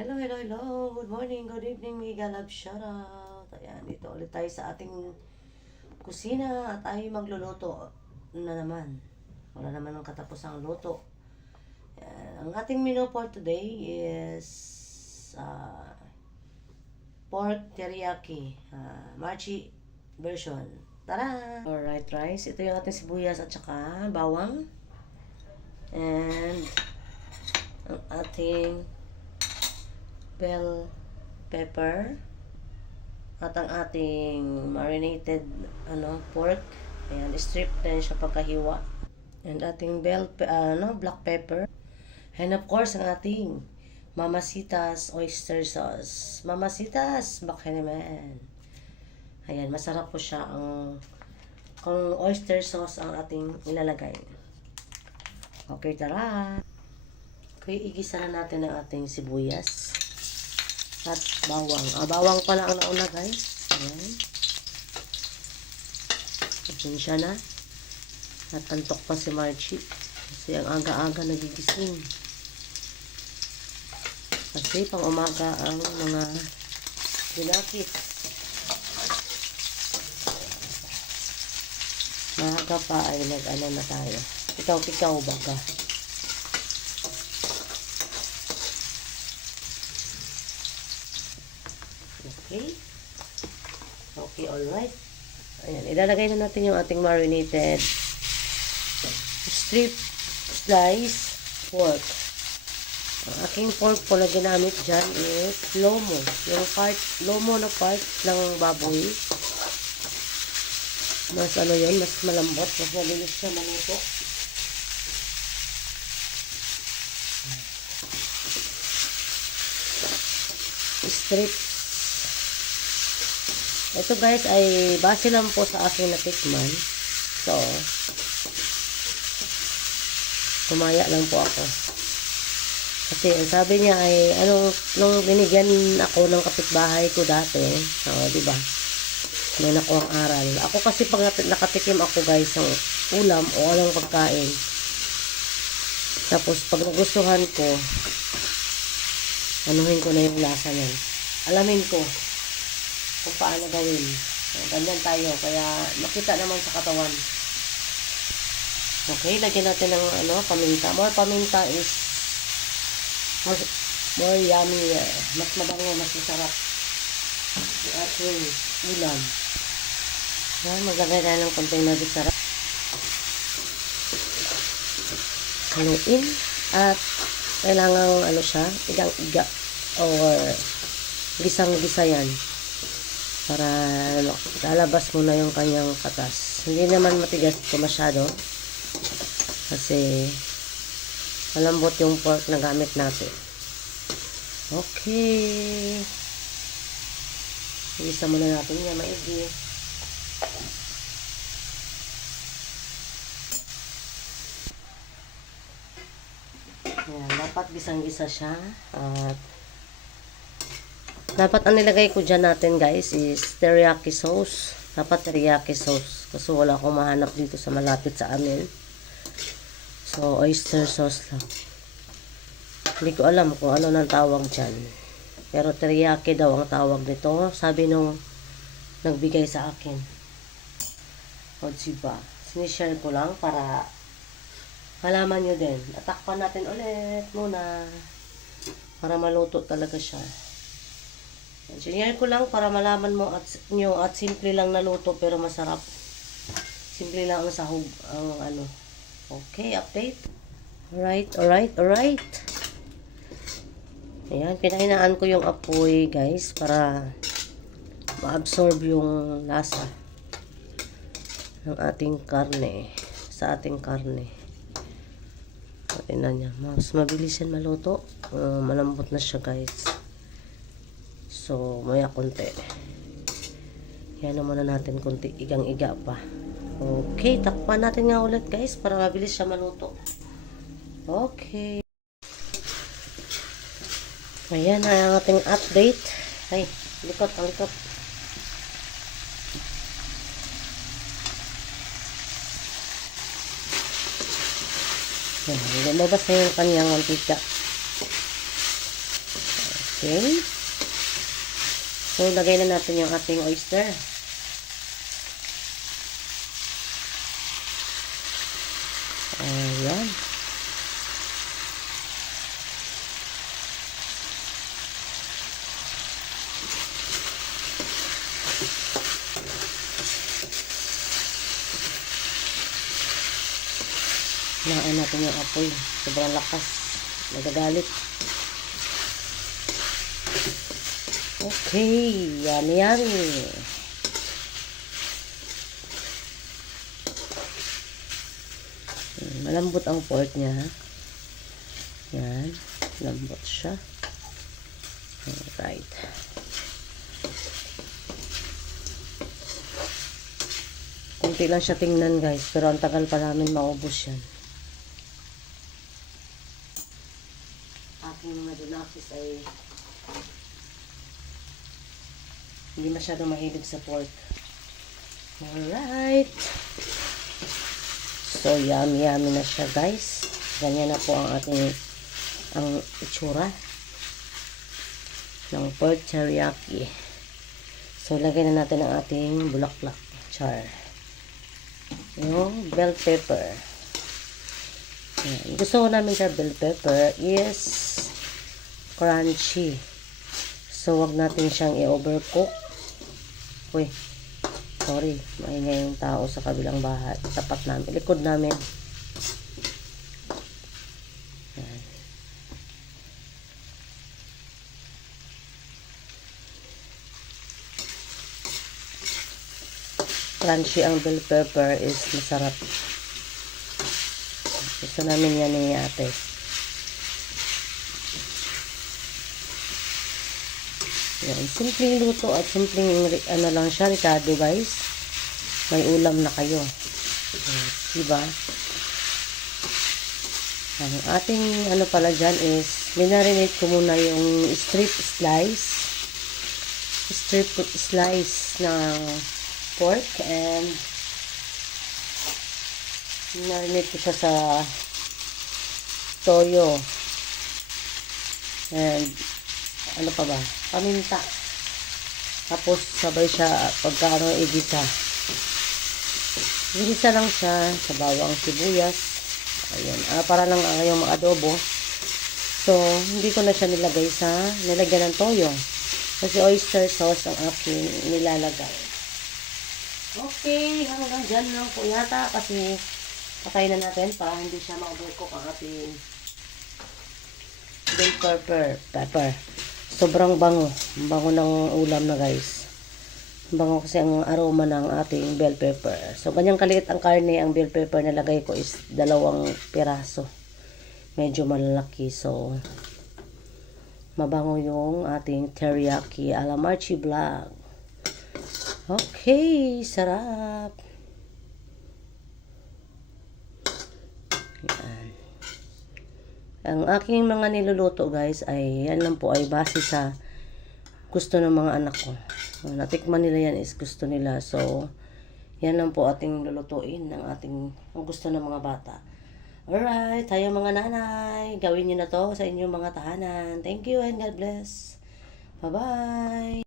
Hello, hello, hello. Good morning, good evening, Mega Love Shoutout. Ayan, dito ulit tayo sa ating kusina at tayo magluluto na naman. Wala naman ang katapusang luto. Ayan, ang ating menu for today is pork teriyaki, Marchi version. Tara! Alright, rice. Ito yung ating sibuyas at saka bawang. And ang ating bell pepper at ang ating marinated pork. Ayan, strip din siya pagkahiwa. And ating black pepper. And of course, ang ating Mamacita's oyster sauce. Mamacita's, baka naman. Ayan, masarap po siya kung oyster sauce ang ating ilalagay. Okay, tara! Okay, igisa na natin ang ating sibuyas at bawang. Bawang pala ang nauna, guys. Ayan. Pasensya na. At antok pa si Marchi. Kasi ang aga-aga nagigising. Kasi pang umaga ang mga binakit. Maaga pa ay nag-ano na tayo. Pikaw-pikaw baga. Okay. Okay, alright. Ayan, ilalagay na natin yung ating marinated strip slice pork. Ang aking pork po na ginamit dyan is lomo. Yung lomo na part ng baboy. Mas mas malambot. Mas malinis siya maluto. Strip. Ito guys ay base lang po sa aking natikman. So, kumaya lang po ako. Kasi ang sabi niya ay nung binigyan ako ng kapitbahay ko dati, di ba? May nakuhang aral. Ako kasi pag nakatikim ako guys ng ulam o anong pagkain. Tapos pag nagustuhan ko, anuhin ko na yung lasa niya. Alamin ko kung paano gawin. Ganyan tayo. Kaya makita naman sa katawan. Okay, lagyan natin ng paminta. More paminta is more yummy. Mas mabango, mas masarap yung ating ulam. Yan, maglagay tayo ng konting sarap. Haluin. At kailangan siya, igang-iga or gisang-gisa yan. Para lalabas mo na yung kanyang katas. Hindi naman matigas ito masyado. Kasi malambot yung pork na gamit natin. Okay. Igisa muna natin yan maigi. Yan, dapat gisang-gisa siya. At dapat ang nilagay ko dyan natin guys is teriyaki sauce. Dapat teriyaki sauce. Kasi wala akong mahanap dito sa malapit sa amin. So, oyster sauce lang. Hindi ko alam kung ano nang tawag dyan. Pero teriyaki daw ang tawag nito. Sabi nung nagbigay sa akin. O diba? Sinishare ko lang para malaman nyo din. Atakpan natin ulit muna. Para maluto talaga siya. Sinishare ko lang para malaman mo at simple lang naluto pero masarap. Simple lang ang sahog. Okay, update. Alright. Ayan, pinahinaan ko yung apoy, guys, para ma-absorb yung lasa ng ating karne. Sa ating karne. Tingnan niya. Mas mabilis yan maluto. Malambot na siya, guys. So, maya konti. Yan muna natin konti. Igang-iga pa. Okay, takpan natin nga ulit guys para mabilis siya maluto. Okay. Ayan ang ating update. Ay, likot. Ayan, lumabas na yung kanyang mantika. Okay. So, lagay na natin yung ating oyster. Ayan. Hinaan natin yung apoy. Sobrang lakas. Nagagalit. Okay. Yummy. Malambot ang pork niya. Yan. Lambot siya. Alright. Kunti lang siya tingnan guys. Pero ang tagal pa namin maubos yan. Aking mga dunakis ay hindi masyado mahilig sa pork. Alright. So, yummy na siya guys. Ganyan na po ang ating itsura ng pork teriyaki. So, lagay na natin ang ating bulaklak. Char. Yung bell pepper. Ayan. Gusto ko namin sa bell pepper is crunchy. So, wag natin siyang i-overcook. Uy. Sorry, maingay yung tao sa kabilang bahay. Tapat namin, likod namin. Ayan. Crunchy ang bell pepper is masarap. Gusto namin yan ni ate. Yan, simpleng luto at simpleng ano lang siya, ricado guys. May ulam na kayo. Diba? Ang ating ano pala dyan is, minarinate ko muna yung strip slice ng pork and minarinate ko siya sa toyo and ano pa ba? Paminta. Tapos sabay siya pagka igisa. Igisa lang siya sa bawang sibuyas. Ayun. Para lang yung adobo. So, hindi ko na siya nilagyan ng toyo. Kasi oyster sauce ang aking nilalagay. Okay. Hanggang dyan lang po yata. Kasi patay na natin para hindi siya ma-overcook ang ating bell pepper. Sobrang bango. Bango ng ulam na guys. Bango kasi ang aroma ng ating bell pepper. So, ganyang kaliit ang karne. Ang bell pepper na lagay ko is 2 piraso. Medyo malalaki. So, mabango yung ating teriyaki a la Marchi Vlog. Okay. Sarap. Yan. Ang aking mga niluluto guys ay yan lang po ay base sa gusto ng mga anak ko. Natikman nila yan is gusto nila. So, yan lang po ating lulutuin ng ating gusto ng mga bata. Alright, tayo mga nanay. Gawin nyo na to sa inyong mga tahanan. Thank you and God bless. Bye-bye.